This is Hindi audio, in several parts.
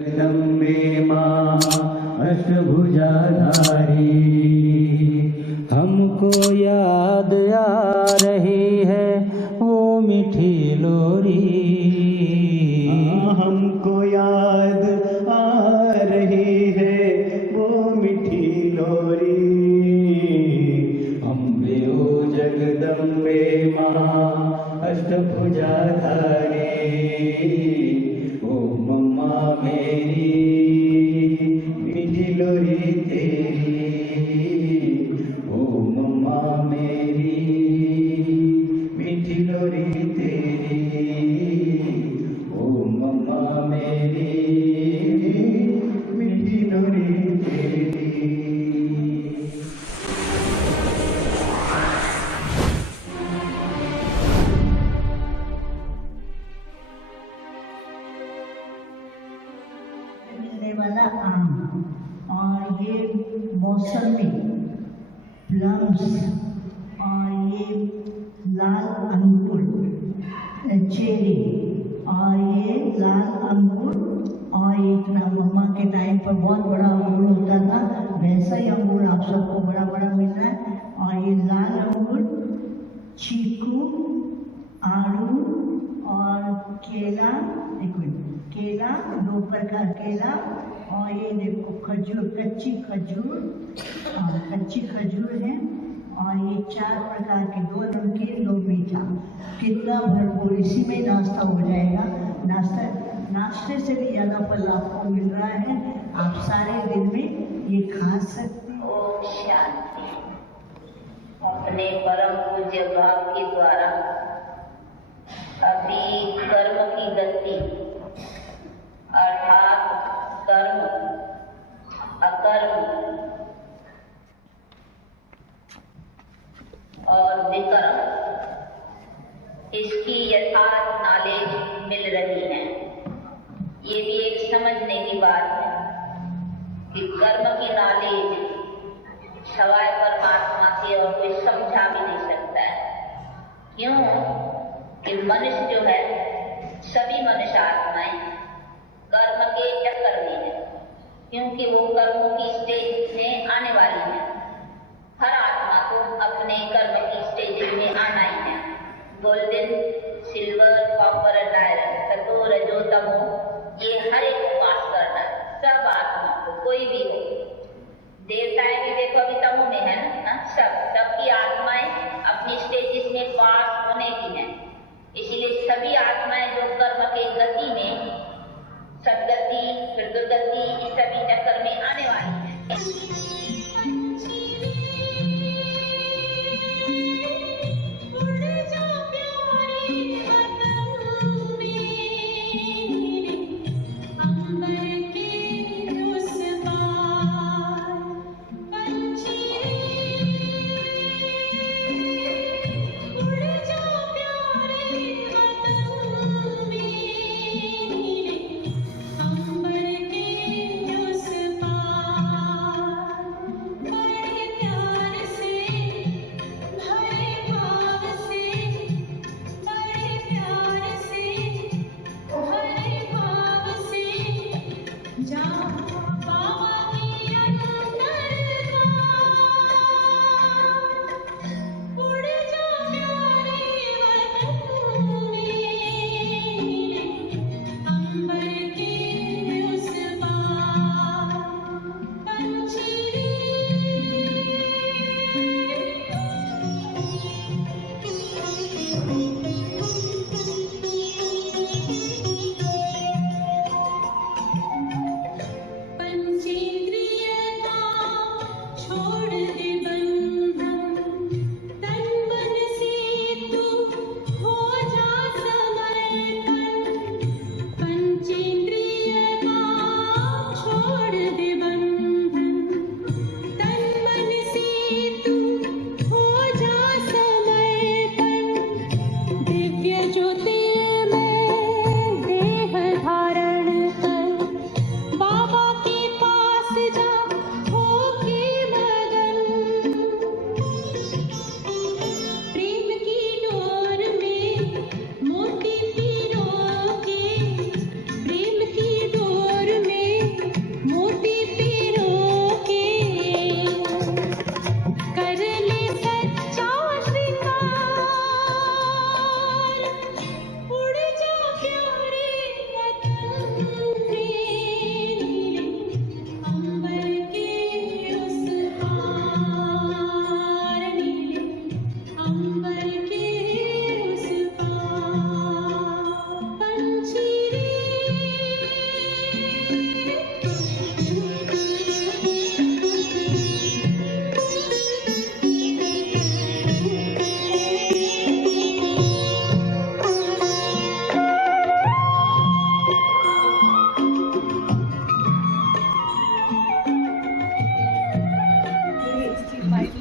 जगदम्बे माँ अष्टभुजाधारी, हमको याद आ रही है वो मीठी लोरी। हमको याद आ रही है वो मीठी लोरी। अम्बे ओ जगदम्बे माँ अष्टभुजाधारी, ओ मम्मा मेरी मीठी लोरी तेरी, ओ मम्मा मेरी मीठी लोरी तेरी, ओ मम्मा मेरी मीठी लोरी तेरी। मिलने वाला आम और ये मौसमी प्लम्स और ये लाल अंगूर चेरी और ये लाल अंगूर और इतना मम्मा के टाइम पर बहुत बड़ा अंगूर होता था, वैसा ही अंगूर आप सबको बड़ा बड़ा मिल रहा है। और ये लाल अंगूर, चीकू, आड़ू और केला, देखो केला, दो प्रकार केला और ये देखो खजूर, कच्ची खजूर है। और ये 4 प्रकार के, 2 नमकीन 2 मीठा, कितना भरपूर, इसी में नाश्ता हो जाएगा। नाश्ते से भी ज़्यादा फल आपको मिल रहा है, आप सारे दिन में ये खा सकते हैं। ओम शांति। अपने परम पूज्य भाव के द्वारा अभी कर्म की गति अर्थात कर्म अकर्म और विकर्म, इसकी यथार्थ नॉलेज मिल रही है। ये भी एक समझने की बात है कि कर्म की नॉलेज सवाए परमात्मा से और कोई समझा भी नहीं सकता है। क्यों कि मनुष्य जो है, सभी मनुष्य आत्माएं कर्म के चक्कर में है, क्योंकि वो कर्मों की स्टेज में आने वाली है। हर आत्मा को अपने कर्म की स्टेज में आना ही है। Golden, silver, copper and iron, सतो रजो तमो, ये हर एक को पास करना है, सब आत्मा को, कोई भी हो। देवताएं भी देखो अभी तमो में है ना, सबकी आत्माएं अपनी स्टेजेस में पास होने की हैं। इसीलिए सभी आत्माएं जो कर्म के गति में, सदगति फिर दुर्गति, इस सभी चक्कर में आने वाली है। अंबर के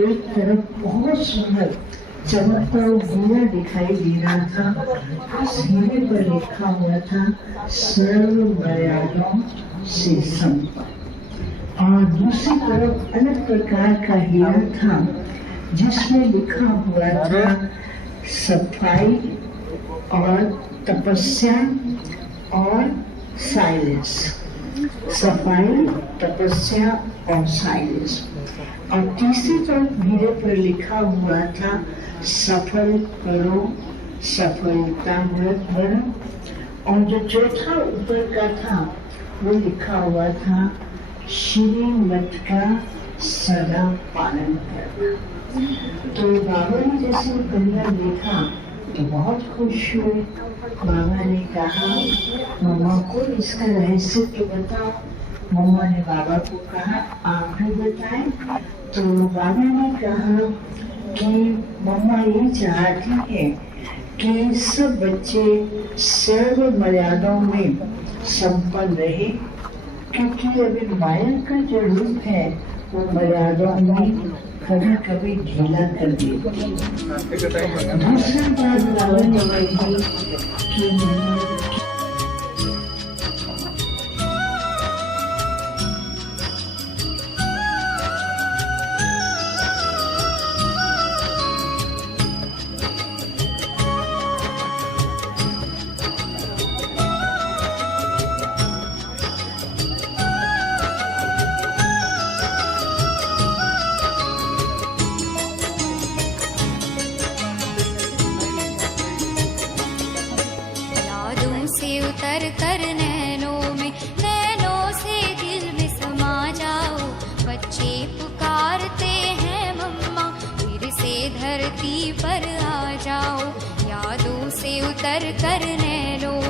एक तरफ बहुत सुंदर चमकता हुआ दिया दिखाई दे रहा था। उस हीरे पर लिखा हुआ था सर्व मर्यादाओं से संपन्न। और दूसरी तरफ अलग प्रकार का हीरा था जिसमें लिखा हुआ था सफाई और तपस्या और साइलेंस। सफाई, तपस्या और साइलेंस। और तीसरी तरफ हीरे पर लिखा हुआ था सफल करो, सफलता व्रत बनो। और जो चौथा ऊपर का था वो लिखा हुआ था श्रीमत का सदा पालन करना। तो बाबा ने जैसे कन्या देखा तो बहुत खुश हुए। बाबा ने कहा मम्मा को इसका रहस्य तो बताओ। मम्मा ने बाबा को कहा आप भी बताएं। तो बाबा ने कहा कि मम्मा ये चाहती है कि सब बच्चे सर्व मर्यादाओं में संपन्न रहे, क्योंकि अभी माया का जो रूप है वो मर्यादाओं में कभी कभी ढीला कर देती है। दूसरी बात बाबा ने कही कि उतर कर नैनों से दिल में समा जाओ। बच्चे पुकारते हैं मम्मा फिर से धरती पर आ जाओ। यादों से उतर कर नैनों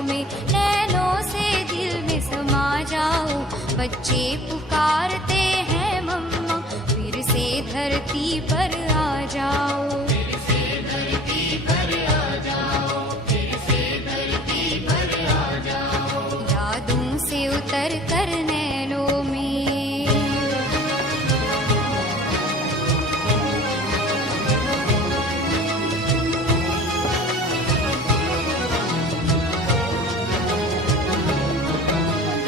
से दिल में समा जाओ। बच्चे पुकारते हैं मम्मा फिर से धरती पर आ जाओ। फिर से धरती पर आ जाओ। यादों से उतर कर नैनों में।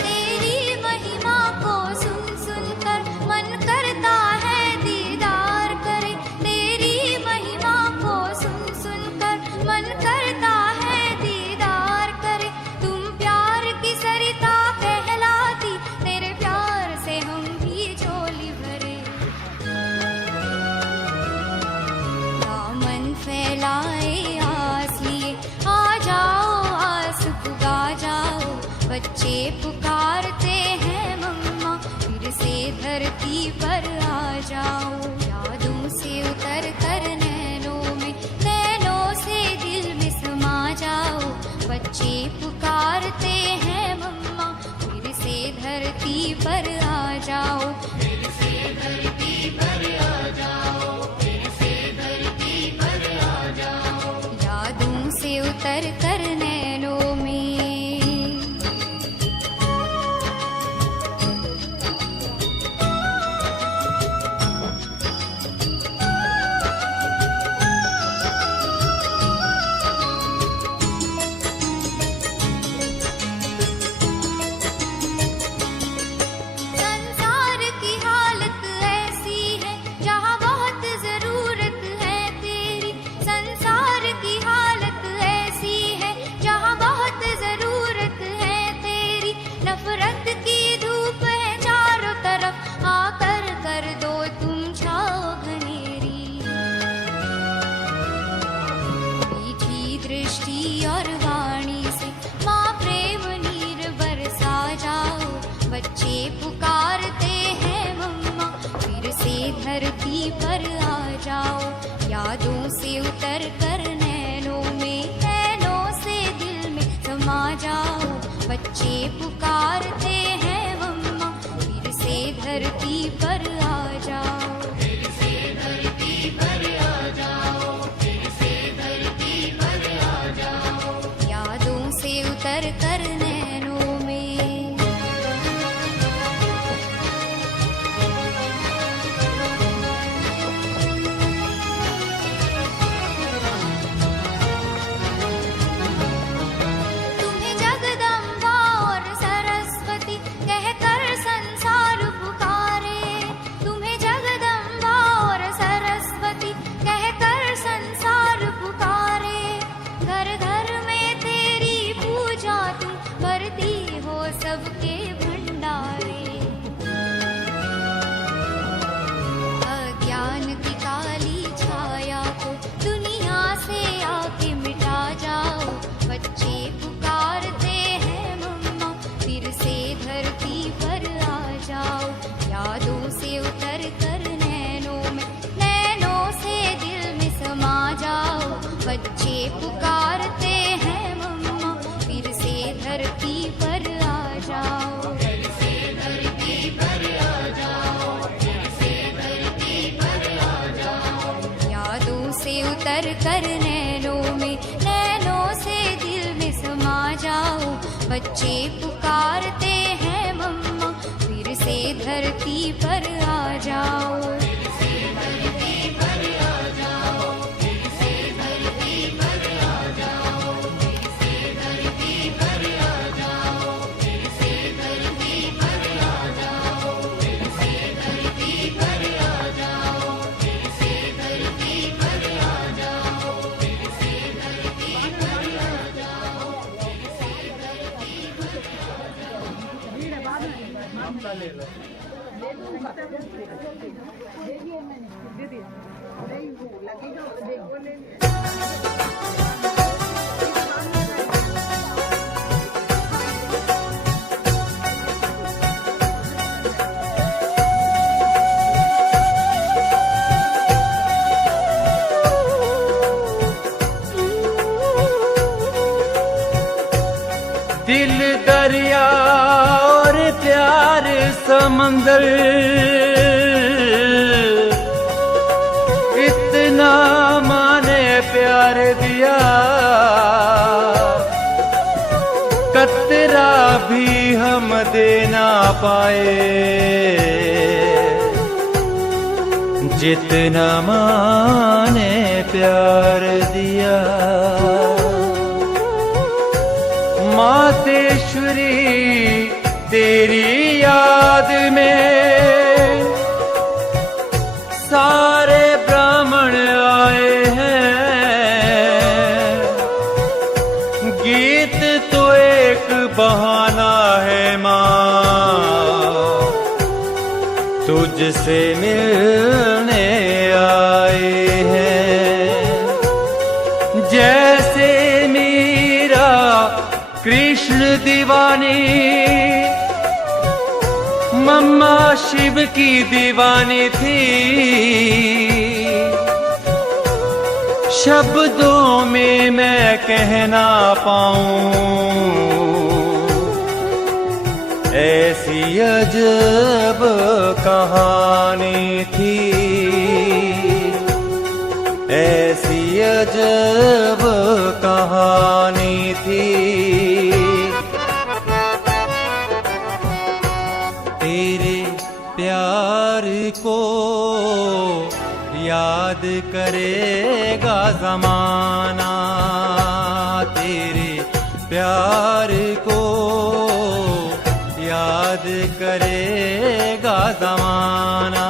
तेरी महिमा को सुन सुन कर मन करता है दीदार करे। तेरी महिमा को सुन सुन कर मन करता है दीदार करे। तुम प्यार की सरिता कहलाती, तेरे प्यार से हम भी झोली भरे। दामन फैलाए आस लिए आ जाओ, आस पुगा जाओ। बच्चे पुकारते हैं मम्मा फिर से धरती पर आ जाओ। यादों से उतर कर नैनों से दिल में समा जाओ। बच्चे पुकारते हैं मम्मा फिर से धरती पर आ जाओ। फिर से धरती पर आ जाओ। फिर से धरती पर आ जाओ। यादों से उतर कर नैनों में। संसार की हालत पुकारते हैं मम्मा, फिर से धरती पर आ जाओ, फिर से धरती पर आ जाओ, फिर से धरती पर आ जाओ। यादों से उतर कर नैनों से दिल में समा जाओ, बच्चे पुकारते हैं मम्मा, फिर से धरती पर आ जाओ, फिर से धरती पर आ जाओ, फिर से धरती पर आ जाओ, फिर से धरती पर आ जाओ, फिर से धरती पर आ जाओ, फिर से धरती पर आ जाओ, फिर से धरती पर आ जाओ, फिर से धरती पर आ जाओ, फिर से धरती पर आ जाओ। दिल दरिया और प्यार समंदर, इतना माने प्यार दिया, कतरा भी हम दे ना पाए, जितना माने प्यार दिया। मातेश्वरी तेरी याद में सारे ब्राह्मण आए हैं, गीत तो एक बहाना है माँ, तुझसे मिलने आए हैं। जैसे मीरा कृष्ण दीवानी, मम्मा शिव की दीवानी थी, शब्दों में मैं कहना पाऊं, ऐसी अजब कहानी थी, ऐसी अजब कहानी थी। तेरे प्यार को याद करेगा ज़माना, तेरे प्यार को याद करेगा ज़माना।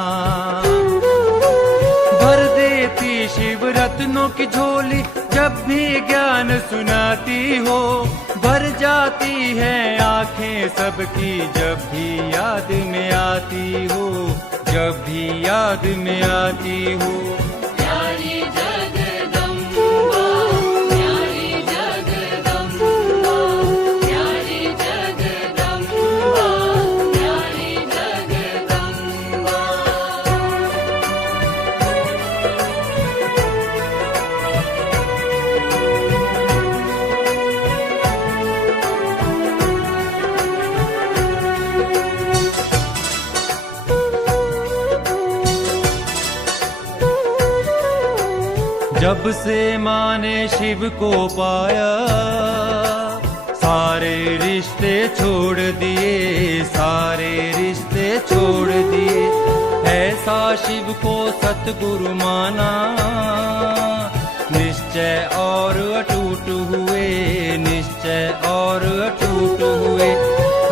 भर देती शिव रत्नों की झोली, जब भी ज्ञान सुनाती हो, भर जाती है आंखें सबकी जब भी याद में आती हो, जब भी याद में आती हो। प्यारी जगदम्बा, प्यारी जगदम्बा, प्यारी जगदम्बा, प्यारी जगदम्बा। जब से माँ ने शिव को पाया, सारे रिश्ते छोड़ दिए, सारे रिश्ते छोड़ दिए। ऐसा शिव को सतगुरु माना, निश्चय और अटूट हुए, निश्चय और अटूट हुए।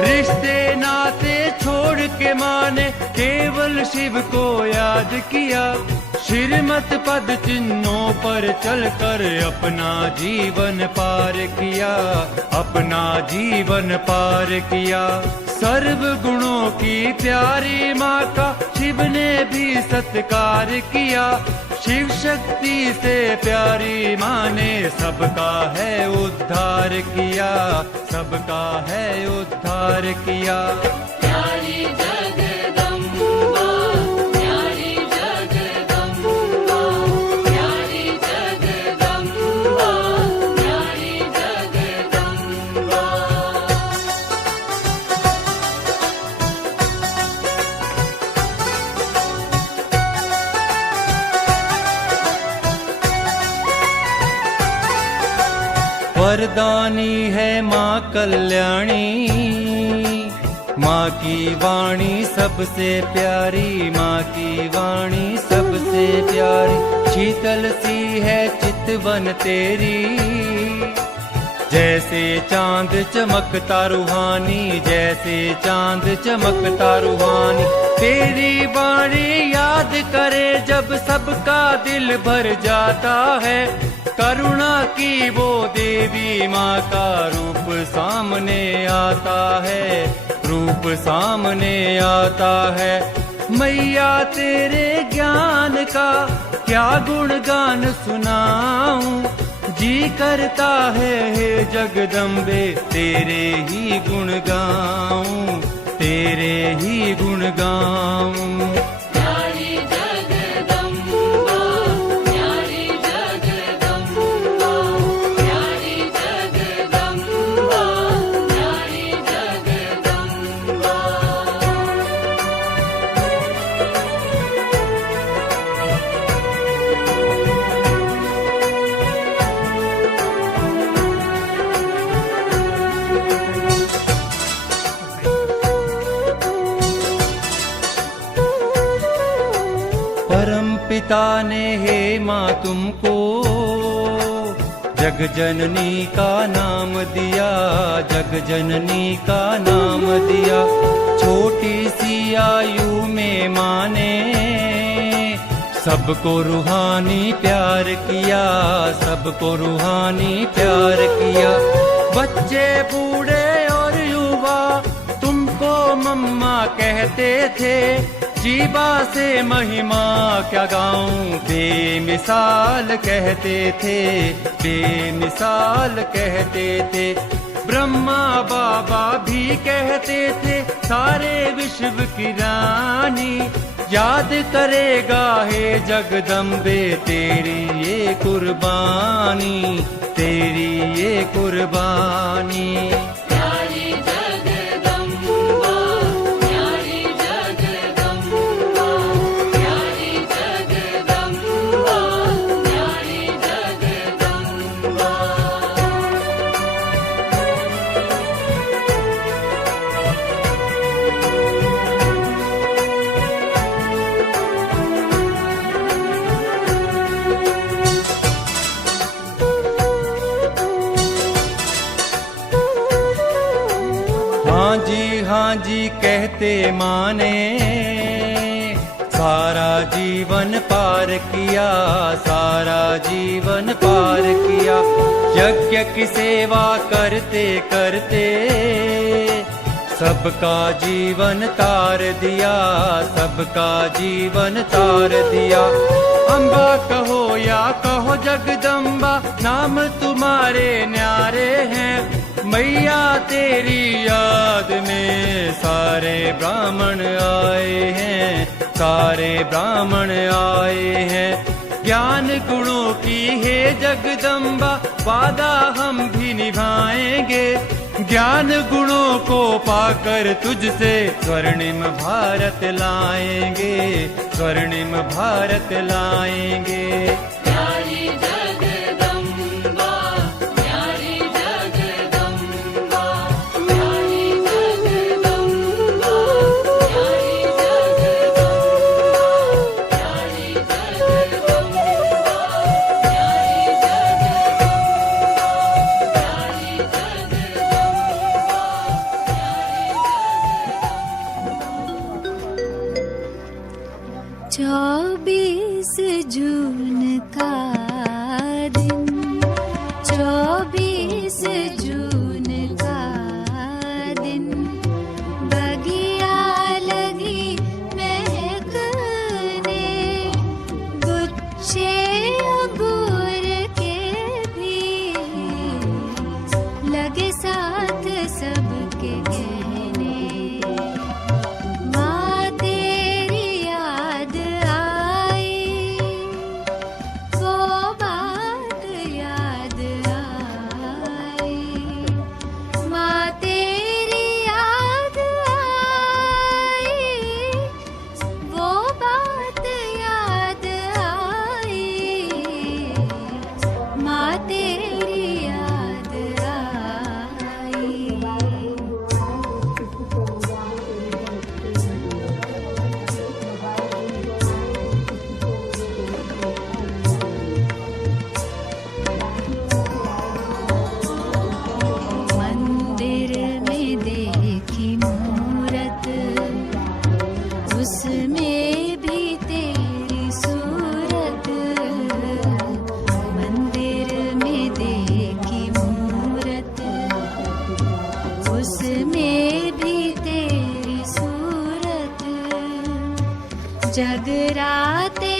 रिश्ते नाते छोड़ के माँ ने केवल शिव को याद किया, श्रीमत पद चिन्हों पर चलकर अपना जीवन पार किया, अपना जीवन पार किया। सर्व गुणों की प्यारी माँ का शिव ने भी सत्कार किया, शिव शक्ति से प्यारी माँ ने सबका है उद्धार किया, सबका है उद्धार किया। प्यारी जगदम्बा, प्यारी जगदम्बा, प्यारी जगदम्बा, वरदानी है माँ कल्याणी, माँ की वाणी सबसे प्यारी, माँ की वाणी सबसे प्यारी। शीतल सी है चितवन तेरी, जैसे चांद चमकता रूहानी, जैसे चांद चमकता रूहानी। तेरी वाणी याद करे जब सबका दिल भर जाता है, करुणा की वो देवी माँ का रूप सामने आता है, रूप सामने आता है। मैया तेरे ज्ञान का क्या गुणगान सुनाऊं, जी करता है हे जगदम्बे तेरे ही गुण गाऊं, तेरे ही गुण गाऊं। प्यारी जगदम्बा, प्यारी जगदम्बा, प्यारी जगदम्बा, प्यारी जगदम्बा। परम पिता ने हे माँ तुमको जग जननी का नाम दिया, जग जननी का नाम दिया। छोटी सी आयु में माँ ने सबको रूहानी प्यार किया, सबको रूहानी प्यार किया। बच्चे बूढ़े और युवा तुमको मम्मा कहते थे, जीवा से महिमा क्या गाऊं बेमिसाल कहते थे, बेमिसाल कहते थे। ब्रह्मा बाबा भी कहते थे सारे विश्व की रानी, याद करेगा हे जगदम्बे तेरी ये कुर्बानी, तेरी ये कुर्बानी। प्यारी जगदम्बा, प्यारी जगदम्बा, प्यारी जगदम्बा, प्यारी जगदम्बा। हाँ जी कहते माने, सारा जीवन पार किया, सारा जीवन पार किया। यज्ञ की सेवा करते करते सबका जीवन तार दिया, सबका जीवन तार दिया। अम्बा कहो या कहो जगदम्बा, नाम तुम्हारे न्यारे हैं। मैया तेरी याद में सारे ब्राह्मण आए हैं, सारे ब्राह्मण आए हैं। ज्ञान गुणों की हे जगदम्बा वादा हम भी निभाएंगे, ज्ञान गुणों को पाकर तुझसे स्वर्णिम भारत लाएंगे, स्वर्णिम भारत लाएंगे। प्यारी जगदम्बा, प्यारी जगदम्बा, प्यारी जगदम्बा, प्यारी जगदम्बा, प्यारी जगदम्बा, प्यारी जगदम्बा, 24 जून का दिन, 24 जून का दिन, बगिया लगी महकने, गुच्छे अंगूर के भी लगे साथ सबके कहने। माँ तेरी याद आई, वो बात याद आई। जगराते